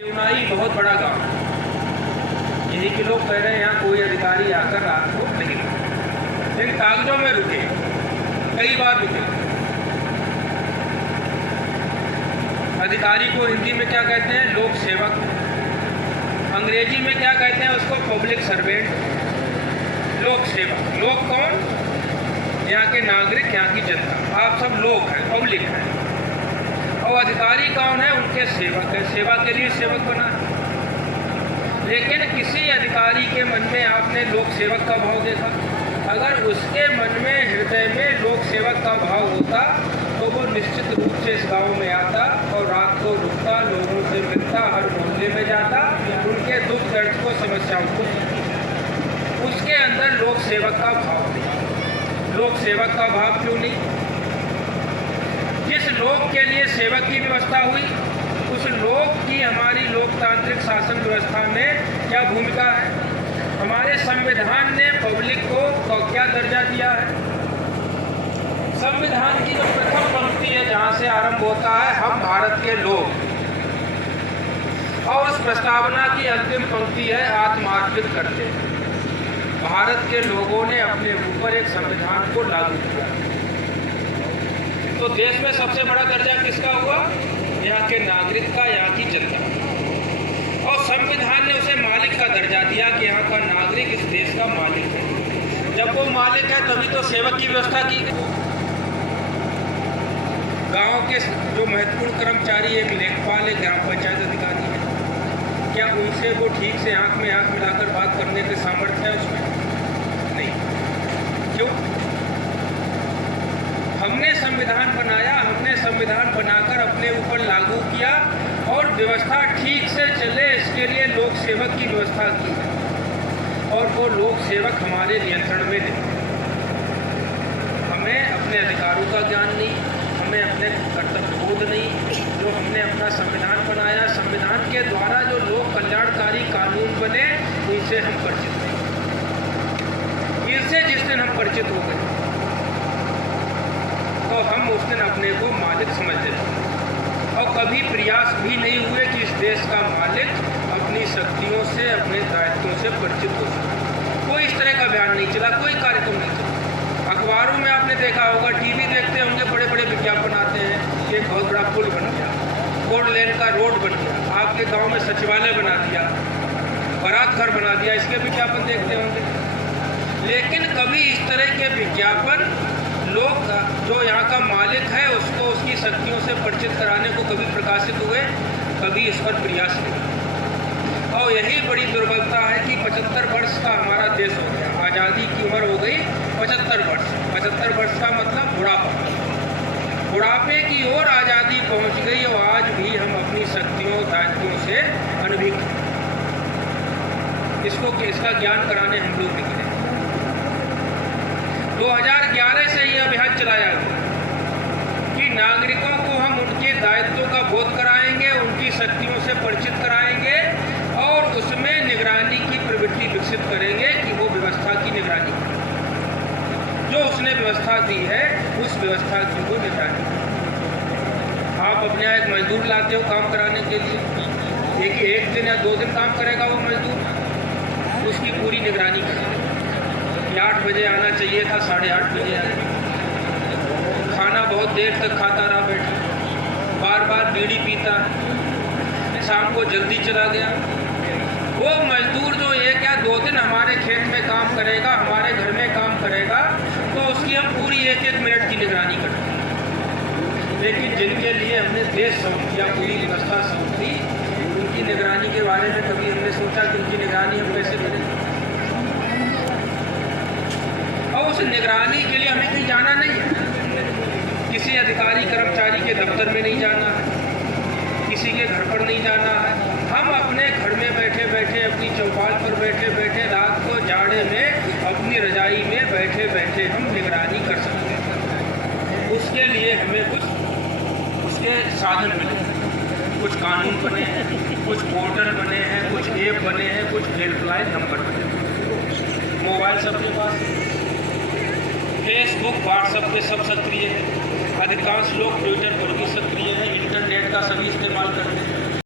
Unai बहुत बड़ा गांव है। यही के लोग कह रहे हैं यहाँ कोई अधिकारी आकर रात को नहीं रुके, लेकिन कागजों में रुके, कई बार रुके। अधिकारी को हिंदी में क्या कहते हैं? लोक सेवक। अंग्रेजी में क्या कहते हैं उसको? Public servant. लोक सेवक। लोग कौन? यहाँ के नागरिक, यहाँ की जनता। आप सब लोग हैं, पब्लिक हैं। और अधिकारी कौन है? उनके सेवक है। सेवा के लिए सेवक बना है। लेकिन किसी अधिकारी के मन में आपने लोक सेवक का भाव देखा? अगर उसके मन में, हृदय में लोक सेवक का भाव होता तो वो निश्चित रूप से इस गांव में आता और रात को रुकता, लोगों से मिलता, हर मोहल्ले में जाता, उनके दुख दर्द को, समस्याओं को। उसके अंदर लोक सेवक का भाव नहीं। लोक सेवक का भाव क्यों नहीं? जिस लोक के लिए सेवक की व्यवस्था हुई, उस लोक की हमारी लोकतांत्रिक शासन व्यवस्था में क्या भूमिका है? हमारे संविधान ने पब्लिक को क्या दर्जा दिया है? संविधान की जो प्रथम पंक्ति है, जहाँ से आरंभ होता है हम भारत के लोग, और उस प्रस्तावना की अंतिम पंक्ति है आत्मार्पित करते। भारत के लोगों ने अपने ऊपर एक संविधान को लागू किया। तो देश में सबसे बड़ा दर्जा किसका हुआ? यहाँ के नागरिक का, यहाँ की जनता। और संविधान ने उसे मालिक का दर्जा दिया कि यहाँ का नागरिक इस देश का मालिक है। जब वो मालिक है तभी तो सेवक की व्यवस्था की गई। गांव के जो महत्वपूर्ण कर्मचारी, एक लेखपाल, एक ग्राम पंचायत अधिकारी है, क्या उनसे वो ठीक से आंख में आंख मिलाकर बात करने के सामर्थ्य है उसमें? नहीं। क्यों? हमने संविधान बनाया, हमने संविधान बनाकर अपने ऊपर लागू किया और व्यवस्था ठीक से चले इसके लिए लोक सेवक की व्यवस्था की, और वो लोक सेवक हमारे नियंत्रण में नहीं। हमें अपने अधिकारों का ज्ञान नहीं, हमें अपने कर्तव्य बोध नहीं। जो हमने अपना संविधान बनाया, संविधान के द्वारा जो लोक कल्याणकारी कानून बने, उनसे हम परिचित नहीं। इनसे जिस दिन हम परिचित हो गए तो हम उस दिन अपने को मालिक समझते थे, और कभी प्रयास भी नहीं हुए कि इस देश का मालिक अपनी शक्तियों से, अपने दायित्वों से परिचित हो सके। कोई इस तरह का बयान नहीं चला, कोई कार्यक्रम नहीं चला। अखबारों में आपने देखा होगा, टीवी देखते होंगे, बड़े बड़े विज्ञापन आते हैं, एक बहुत बड़ा पुल बन गया, 4 लेन का रोड बन गया, आपके गाँव में सचिवालय बना दिया, बारात घर बना दिया, इसके विज्ञापन देखते होंगे। लेकिन कभी इस तरह के विज्ञापन लोग जो यहाँ का मालिक है उसको उसकी शक्तियों से परिचित कराने को कभी प्रकाशित हुए? कभी इस पर प्रयास नहीं। और यही बड़ी दुर्बलता है कि 75 वर्ष का हमारा देश हो गया, आज़ादी की उम्र हो गई 75 वर्ष। 75 वर्ष का मतलब बुढ़ापा। बुढ़ापे की ओर आज़ादी पहुँच गई और आज भी हम अपनी शक्तियों, दायित्वों से अनभिज्ञ। इसका ज्ञान कराने हम लोग निकले। 2011 से ये अभियान चलाया गया कि नागरिकों को हम उनके दायित्वों का बोध कराएंगे, उनकी शक्तियों से परिचित कराएंगे और उसमें निगरानी की प्रवृत्ति विकसित करेंगे कि वो व्यवस्था की निगरानी करें। जो उसने व्यवस्था दी है उस व्यवस्था की वो निगरानी करें। आप अपने यहाँ एक मजदूर लाते हो काम कराने के लिए, एक दिन या 2 दिन काम करेगा वो मजदूर, उसकी पूरी निगरानी करेगा। 8 बजे आना चाहिए था, 8:30 बजे आया, खाना बहुत देर तक खाता रहा बैठा, बार बार बीड़ी पीता, शाम को जल्दी चला गया। वो मजदूर जो 1 या 2 दिन हमारे खेत में काम करेगा, हमारे घर में काम करेगा, तो उसकी हम पूरी 1-1 मिनट की निगरानी करते हैं। लेकिन जिनके लिए हमने देश सौंप दिया, पूरी व्यवस्था सौंप दी, उनकी निगरानी के बारे में कभी हमने सोचा कि उनकी निगरानी हम कैसे करें? और उस निगरानी के लिए हमें कहीं जाना नहीं है, किसी अधिकारी कर्मचारी के दफ्तर में नहीं जाना है, किसी के घर पर नहीं जाना है। हम अपने घर में बैठे बैठे, अपनी चौपाल पर बैठे बैठे, रात को जाड़े में अपनी रजाई में बैठे बैठे हम निगरानी कर सकते हैं। उसके लिए हमें कुछ उसके साधन मिले, कुछ कानून बने हैं, कुछ पोर्टल बने हैं, कुछ ऐप बने हैं, कुछ हेल्पलाइन नंबर बने हैं। मोबाइल सबके पास, फेसबुक, व्हाट्सएप पे सब सक्रिय है, अधिकांश लोग ट्विटर पर भी सक्रिय है, इंटरनेट का सभी इस्तेमाल करते हैं।